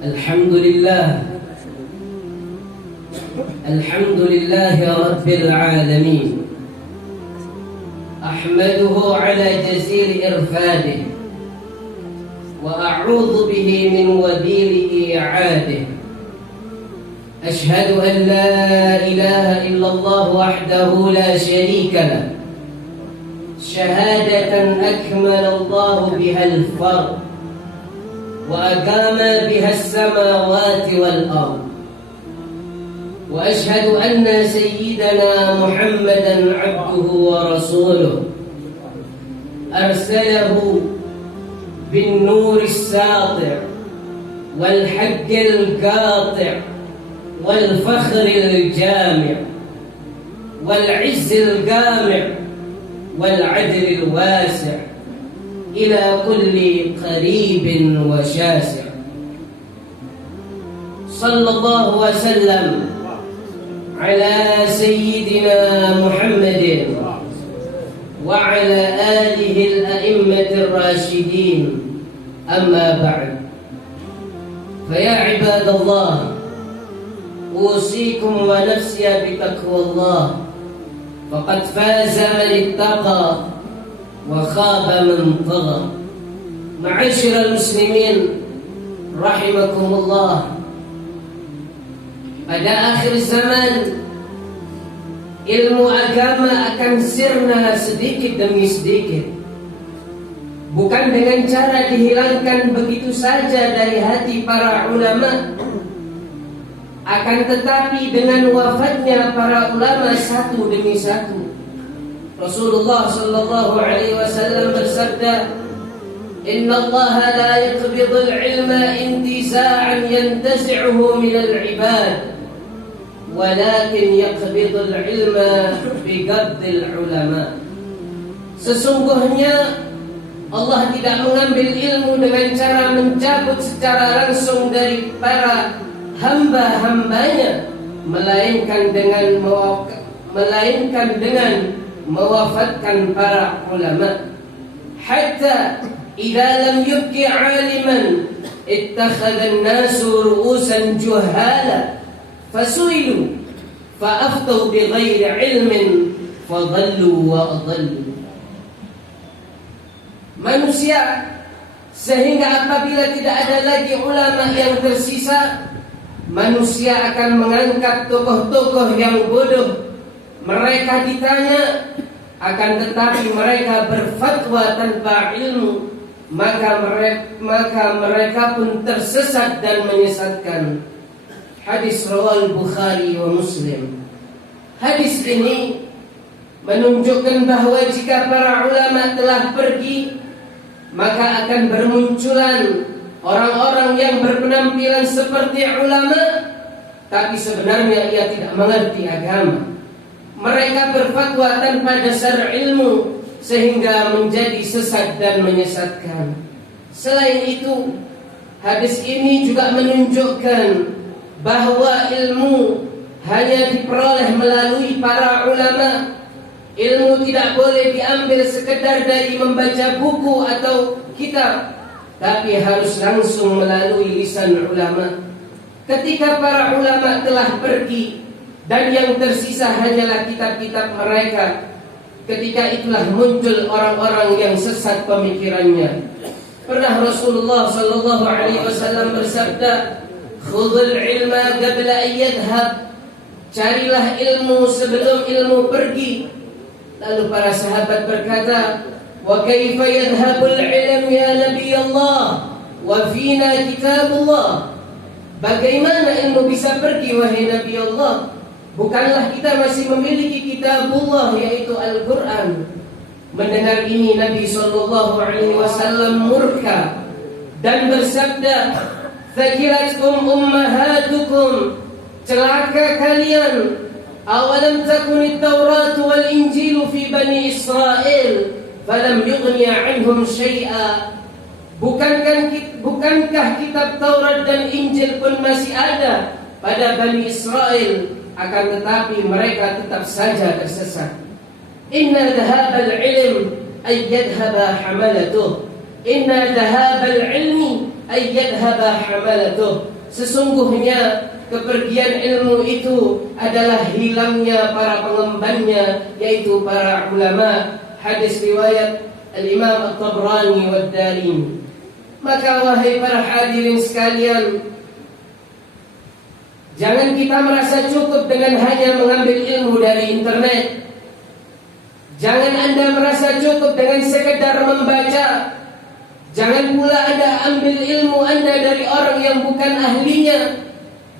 الحمد لله رب العالمين، أحمده على جزيل إرفاده وأعوذ به من وبيل إيعاده. أشهد أن لا إله إلا الله وحده لا شريك له، شهادة أكمل الله بها الفرد وأقام بها السماوات والأرض. وأشهد أن سيدنا محمدا عبده ورسوله، أرسله بالنور الساطع والحق القاطع والفخر الجامع والعز القامع والعدل الواسع إلى كل قريب وشاسع. صلى الله وسلم على سيدنا محمد وعلى آله الأئمة الراشدين، أما بعد، فيا عباد الله، أوصيكم ونفسي بتقوى الله، فقد فاز من اتقى وخاب من طغى. معاشر المسلمين rahimakumullah, pada akhir zaman ilmu agama akan sirna sedikit demi sedikit, bukan dengan cara dihilangkan begitu saja dari hati para ulama, akan tetapi dengan wafatnya para ulama satu demi satu. Rasulullah sallallahu alaihi wasallam bersabda, "Inna Allah la yaqbidul ilma intiza'an yantazi'uhu minal ibad, walakin yaqbidul ilma biqabdil ulama." Sesungguhnya Allah tidak mengambil ilmu dengan cara mencabut secara langsung dari para hamba-hambanya, melainkan dengan mewafatkan para ulama. Hatta idza lam yubqi 'aliman ittakhadha an-nasu ru'usan juhala fasu'ilu fa'aftau bighairi 'ilmin fadhallu wa adallu. Manusia, sehingga apabila tidak ada lagi ulama yang tersisa, manusia akan mengangkat tokoh-tokoh yang bodoh. Mereka ditanya, akan tetapi mereka berfatwa tanpa ilmu, maka mereka pun tersesat dan menyesatkan. Hadis riwayat Bukhari wa Muslim. Hadis ini menunjukkan bahwa jika para ulama telah pergi, maka akan bermunculan orang-orang yang berpenampilan seperti ulama, tapi sebenarnya ia tidak mengerti agama. Mereka berfatwa tanpa dasar ilmu, sehingga menjadi sesat dan menyesatkan. Selain itu, hadis ini juga menunjukkan bahwa ilmu hanya diperoleh melalui para ulama. Ilmu tidak boleh diambil sekedar dari membaca buku atau kitab, tapi harus langsung melalui lisan ulama. Ketika para ulama telah pergi dan yang tersisa hanyalah kitab-kitab mereka, ketika itulah muncul orang-orang yang sesat pemikirannya. Pernah Rasulullah sallallahu alaihi wasallam bersabda, "Khudhul ilma qabla an yadhhab." Carilah ilmu sebelum ilmu pergi. Lalu para sahabat berkata, "Wa kaifa yadhhabul ilm ya Nabi Allah wa fina kitabullah?" Bagaimana ilmu bisa pergi wahai Nabi Allah? Bukanlah kita masih memiliki kitabullah, yaitu Al-Quran. Mendengar ini Nabi SAW murka dan bersabda, "Thakilatkum ummahatukum." Celaka kalian. Awalam takunit Taurat wal Injil fi Bani Israel falam yughni anhum syai'a. Bukankah kitab Taurat dan Injil pun masih ada pada Bani Israel, akan tetapi mereka tetap saja tersesat. Inna dhahabal ilm ay yadhhaba hamalatuh. Inna dhahabal ilmi ay yadhhaba hamalatuh. Sesungguhnya kepergian ilmu itu adalah hilangnya para pengembannya, yaitu para ulama. Hadis riwayat Al-Imam At-Tabrani wa Ad-Darimi. Maka wahai para hadirin sekalian, jangan kita merasa cukup dengan hanya mengambil ilmu dari internet. Jangan Anda merasa cukup dengan sekedar membaca. Jangan pula Anda ambil ilmu Anda dari orang yang bukan ahlinya.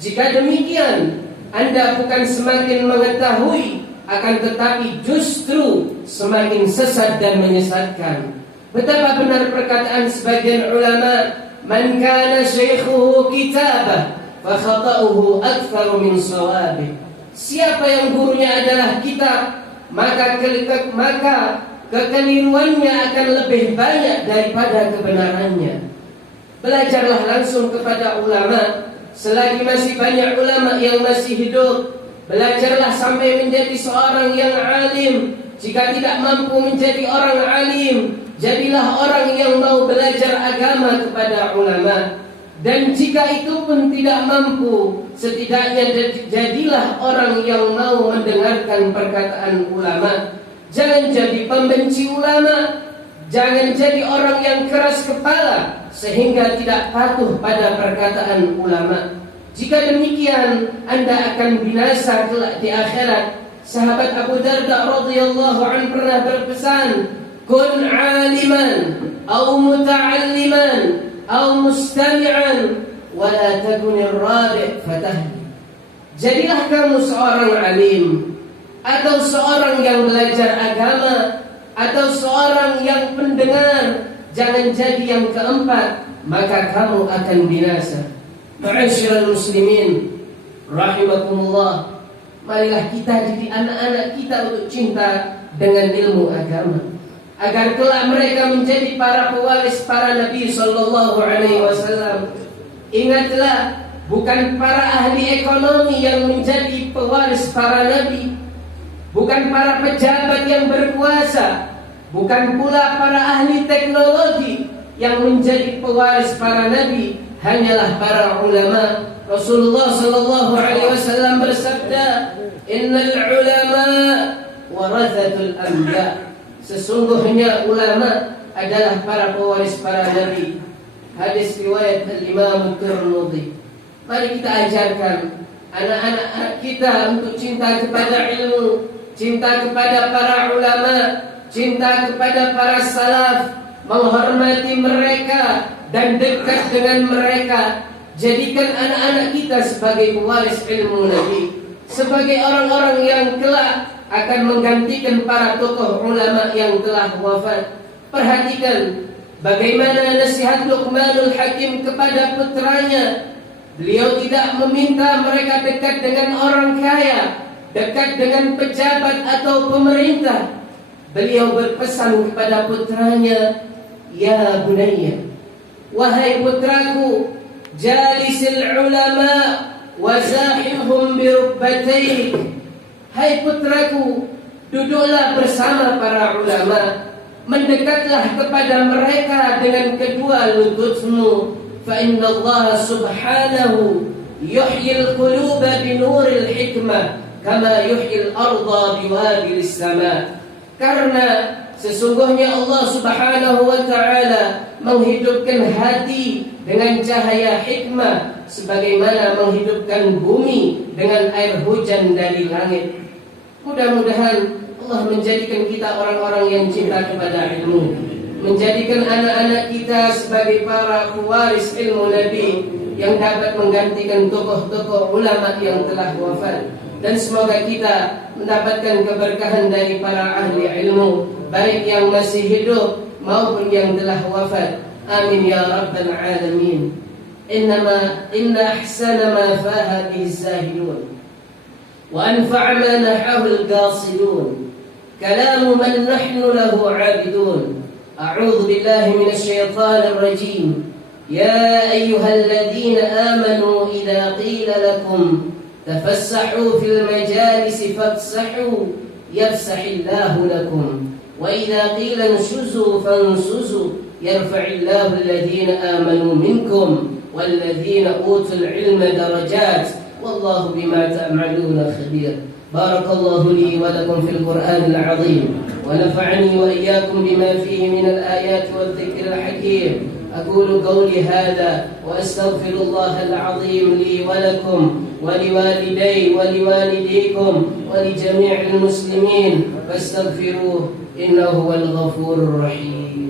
Jika demikian, Anda bukan semakin mengetahui, akan tetapi justru semakin sesat dan menyesatkan. Betapa benar perkataan sebagian ulama, "Man kana syaikhuhu kitabah, fa khata'uhu aktsaru min shawabih." Siapa yang gurunya adalah kitab, maka kekeliruannya akan lebih banyak daripada kebenarannya. Belajarlah langsung kepada ulama. Selagi masih banyak ulama yang masih hidup, belajarlah sampai menjadi seorang yang alim. Jika tidak mampu menjadi orang alim, jadilah orang yang mau belajar agama kepada ulama. Dan jika itu pun tidak mampu, setidaknya jadilah orang yang mau mendengarkan perkataan ulama. Jangan jadi pembenci ulama. Jangan jadi orang yang keras kepala sehingga tidak patuh pada perkataan ulama. Jika demikian, Anda akan binasa kelak di akhirat. Sahabat Abu Darda radhiyallahu anhu pernah berpesan, "Kun 'aliman aw muta'alliman aw mustami'an wa la takun ar-rabi' fatahdi." Jadilah kamu seorang alim, atau seorang yang belajar agama, atau seorang yang pendengar. Jangan jadi yang keempat, maka kamu akan binasa. Ma'asyiral muslimin rahimakumullah, marilah kita didik anak-anak kita untuk cinta dengan ilmu agama, agar kelak mereka menjadi para pewaris para Nabi sallallahu alaihi wasallam. Ingatlah, bukan para ahli ekonomi yang menjadi pewaris para nabi, bukan para pejabat yang berkuasa, bukan pula para ahli teknologi yang menjadi pewaris para nabi, hanyalah para ulama. Rasulullah sallallahu alaihi wasallam bersabda, "Innal ulama warathatul anbiya." Sesungguhnya ulama adalah para pewaris para nabi. Hadis riwayat Al-Imam Tirmidzi. Mari kita ajarkan anak-anak kita untuk cinta kepada ilmu, cinta kepada para ulama, cinta kepada para salaf, menghormati mereka dan dekat dengan mereka. Jadikan anak-anak kita sebagai pewaris ilmu Nabi, sebagai orang-orang yang kelak akan menggantikan para tokoh ulama yang telah wafat. Perhatikan bagaimana nasihat Luqmanul Hakim kepada putranya. Beliau tidak meminta mereka dekat dengan orang kaya, dekat dengan pejabat atau pemerintah. Beliau berpesan kepada putranya, "Ya bunayya, wahai putraku, jalisil ulama wazahimhum birubbatayk." Hai putraku, duduklah bersama para ulama, mendekatlah kepada mereka dengan kedua lututmu. Fa inna Allah subhanahu yuhyil quluba binuril hikmah kama yuhyil arda biwabilis sama. Karena sesungguhnya Allah subhanahu wa ta'ala menghidupkan hati dengan cahaya hikmah, sebagaimana menghidupkan bumi dengan air hujan dari langit. Mudah-mudahan Allah menjadikan kita orang-orang yang cinta kepada ilmu, menjadikan anak-anak kita sebagai para pewaris ilmu Nabi yang dapat menggantikan tokoh-tokoh ulama yang telah wafat. Dan semoga kita mendapatkan keberkahan dari para ahli ilmu, baik yang masih hidup maupun yang telah wafat. Amin ya rabbal alamin. Inna ahsana ma faha bihi zahidun wa anfa'a ma nahahu al-qasidun kalamu man nahnu lahu 'abidun. A'udzu billahi minasy syaithanir rajim. Ya ayyuhalladzina amanu idza qila lakum tafassahu fil majalisi fafsahu yafsahillahu lakum wa idza qila inshuzu fansuzu yarfa'illahu alladhina amanu minkum والذين أوتوا العلم درجات والله بما تعملون خبير. بارك الله لي ولكم في القرآن العظيم ونفعني وإياكم بما فيه من الآيات والذكر الحكيم. أقول قولي هذا وأستغفر الله العظيم لي ولكم ولوالدي ولوالديكم ولجميع المسلمين فاستغفروه إنه هو الغفور الرحيم.